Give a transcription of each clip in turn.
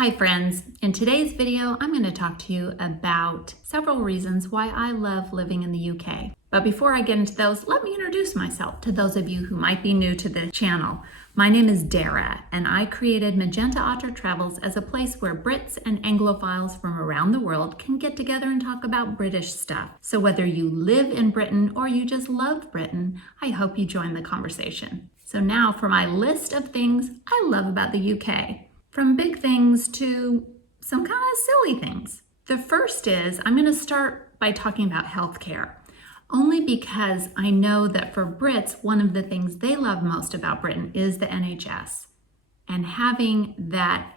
Hi friends, in today's video I'm going to talk to you about several reasons why I love living in the UK. But before I get into those, let me introduce myself to those of you who might be new to the channel. My name is Dara and I created Magenta Otter Travels as a place where Brits and Anglophiles from around the world can get together and talk about British stuff. So whether you live in Britain or you just love Britain, I hope you join the conversation. So now for my list of things I love about the UK. From big things to some kind of silly things. The first is I'm going to start by talking about healthcare, only because I know that for Brits, one of the things they love most about Britain is the NHS and having that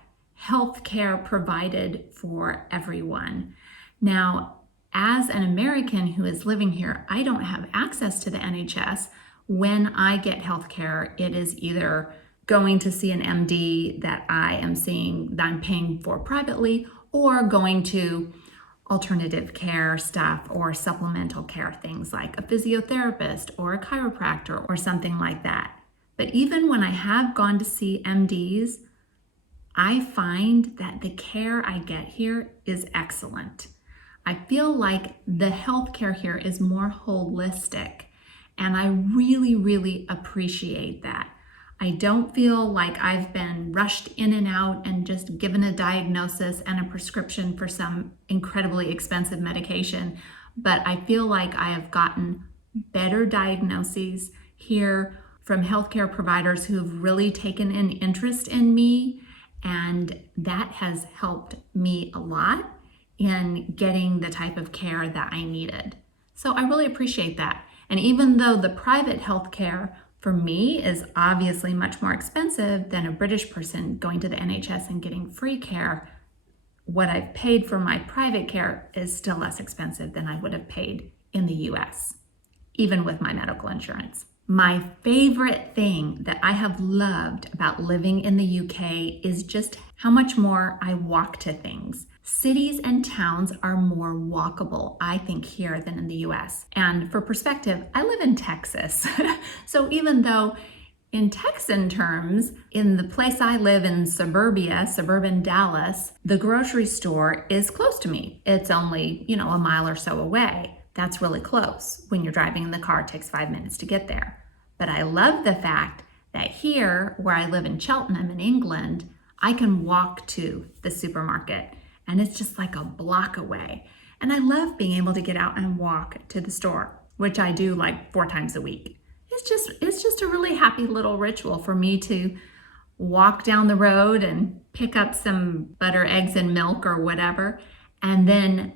healthcare provided for everyone. Now, as an American who is living here, I don't have access to the NHS. When I get healthcare, it is either going to see an MD that I'm paying for privately, or going to alternative care stuff or supplemental care, things like a physiotherapist or a chiropractor or something like that. But even when I have gone to see MDs, I find that the care I get here is excellent. I feel like the healthcare here is more holistic, and I really, really appreciate that. I don't feel like I've been rushed in and out and just given a diagnosis and a prescription for some incredibly expensive medication, but I feel like I have gotten better diagnoses here from healthcare providers who have really taken an interest in me, and that has helped me a lot in getting the type of care that I needed. So I really appreciate that. And even though the private healthcare for me is obviously much more expensive than a British person going to the NHS and getting free care, what I've paid for my private care is still less expensive than I would have paid in the US, even with my medical insurance. My favorite thing that I have loved about living in the UK is just how much more I walk to things. Cities and towns are more walkable, I think, here than in the US. And for perspective, I live in Texas. So even though in Texan terms, in the place I live in suburban Dallas, the grocery store is close to me. It's only, a mile or so away. That's really close. When you're driving in the car, it takes 5 minutes to get there. But I love the fact that here, where I live in Cheltenham in England, I can walk to the supermarket and it's just like a block away. And I love being able to get out and walk to the store, which I do like 4 times a week. It's just a really happy little ritual for me to walk down the road and pick up some butter, eggs, and milk or whatever. And then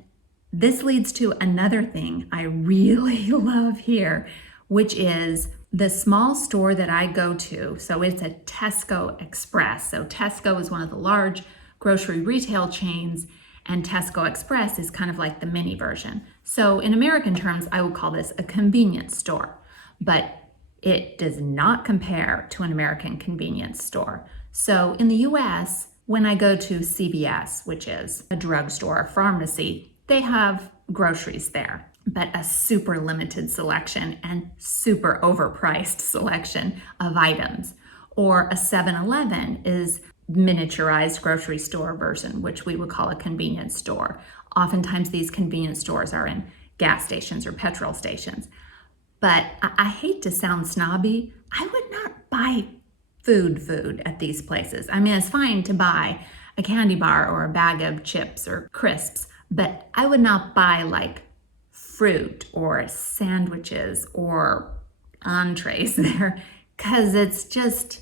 this leads to another thing I really love here, which is the small store that I go to. So it's a Tesco Express. So Tesco is one of the large grocery retail chains, and Tesco Express is kind of like the mini version. So in American terms, I would call this a convenience store, but it does not compare to an American convenience store. So in the US, when I go to CVS, which is a drugstore or pharmacy, they have groceries there, but a super limited selection and super overpriced selection of items. Or a 7-Eleven is miniaturized grocery store version, which we would call a convenience store. Oftentimes these convenience stores are in gas stations or petrol stations. But I hate to sound snobby, I would not buy food at these places. I mean, it's fine to buy a candy bar or a bag of chips or crisps, but I would not buy like fruit or sandwiches or entrees there, because it's just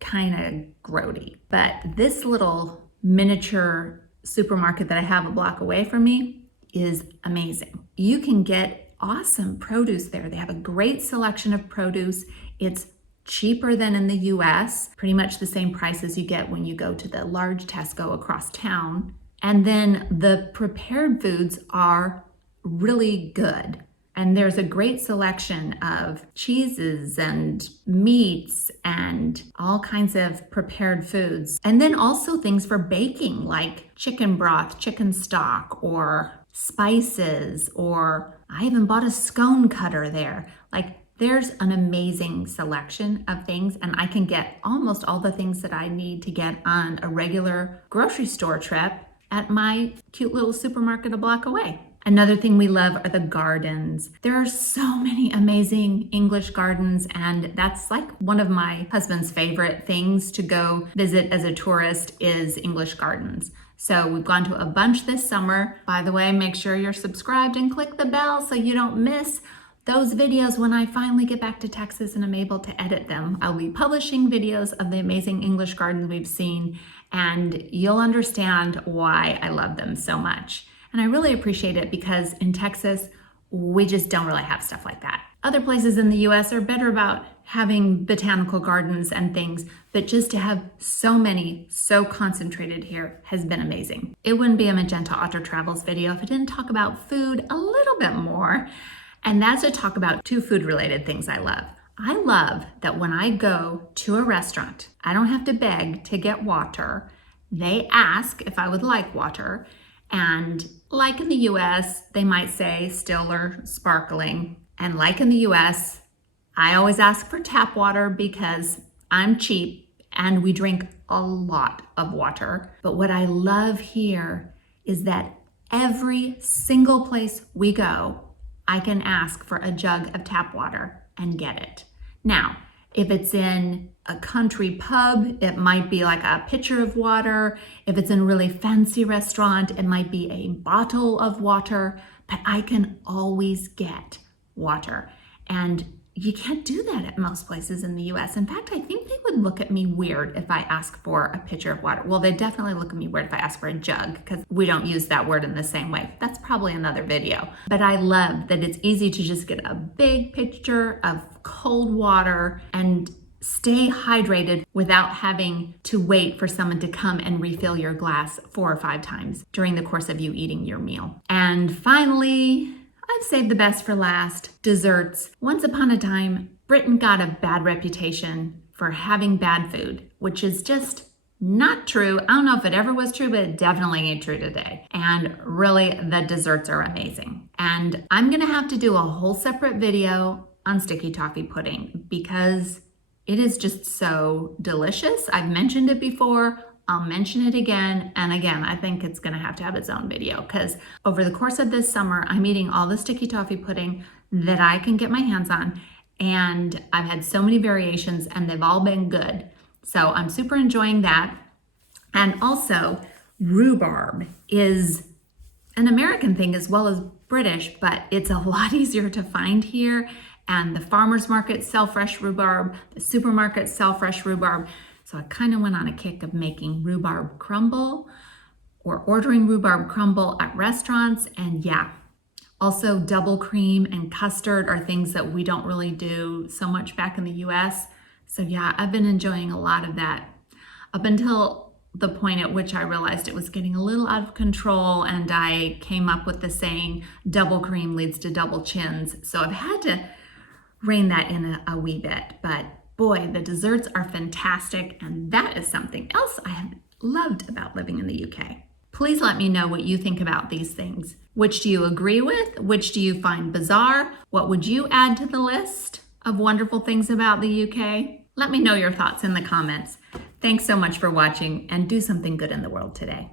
kind of grody. But this little miniature supermarket that I have a block away from me is amazing. You can get awesome produce there. They have a great selection of produce. It's cheaper than in the US, pretty much the same prices you get when you go to the large Tesco across town. And then the prepared foods are really good. And there's a great selection of cheeses and meats and all kinds of prepared foods. And then also things for baking, like chicken broth, chicken stock, or spices, or I even bought a scone cutter there. Like There's an amazing selection of things, and I can get almost all the things that I need to get on a regular grocery store trip at my cute little supermarket a block away. Another thing we love are the gardens. There are so many amazing English gardens, and that's like one of my husband's favorite things to go visit as a tourist is English gardens. So we've gone to a bunch this summer. By the way, make sure you're subscribed and click the bell so you don't miss those videos when I finally get back to Texas and I'm able to edit them. I'll be publishing videos of the amazing English gardens we've seen, and you'll understand why I love them so much. And I really appreciate it because in Texas, we just don't really have stuff like that. Other places in the US are better about having botanical gardens and things, but just to have so many, so concentrated here has been amazing. It wouldn't be a Magenta Otter Travels video if I didn't talk about food a little bit more. And that's to talk about two food-related things I love. I love that when I go to a restaurant, I don't have to beg to get water. They ask if I would like water. And like in the US, they might say still or sparkling. And like in the US, I always ask for tap water because I'm cheap and we drink a lot of water. But what I love here is that every single place we go, I can ask for a jug of tap water and get it. Now, if it's in a country pub, it might be like a pitcher of water. If it's in a really fancy restaurant, it might be a bottle of water, but I can always get water. And you can't do that at most places in the US. In fact, I think they would look at me weird if I ask for a pitcher of water. Well, they definitely look at me weird if I ask for a jug because we don't use that word in the same way. That's probably another video. But I love that it's easy to just get a big pitcher of cold water and stay hydrated without having to wait for someone to come and refill your glass 4 or 5 times during the course of you eating your meal. And finally, I've saved the best for last, desserts. Once upon a time, Britain got a bad reputation for having bad food, which is just not true. I don't know if it ever was true, but it definitely ain't true today. And really, the desserts are amazing. And I'm gonna have to do a whole separate video on sticky toffee pudding because it is just so delicious. I've mentioned it before. I'll mention it again and again. I think it's gonna have to have its own video because over the course of this summer, I'm eating all the sticky toffee pudding that I can get my hands on. And I've had so many variations and they've all been good. So I'm super enjoying that. And also rhubarb is an American thing as well as British, but it's a lot easier to find here. And the farmers markets sell fresh rhubarb, the supermarkets sell fresh rhubarb. So I kind of went on a kick of making rhubarb crumble or ordering rhubarb crumble at restaurants. And yeah, also double cream and custard are things that we don't really do so much back in the US. So yeah, I've been enjoying a lot of that up until the point at which I realized it was getting a little out of control and I came up with the saying, double cream leads to double chins. So I've had to rein that in a wee bit, but boy, the desserts are fantastic, and that is something else I have loved about living in the UK. Please let me know what you think about these things. Which do you agree with? Which do you find bizarre? What would you add to the list of wonderful things about the UK? Let me know your thoughts in the comments. Thanks so much for watching, and do something good in the world today.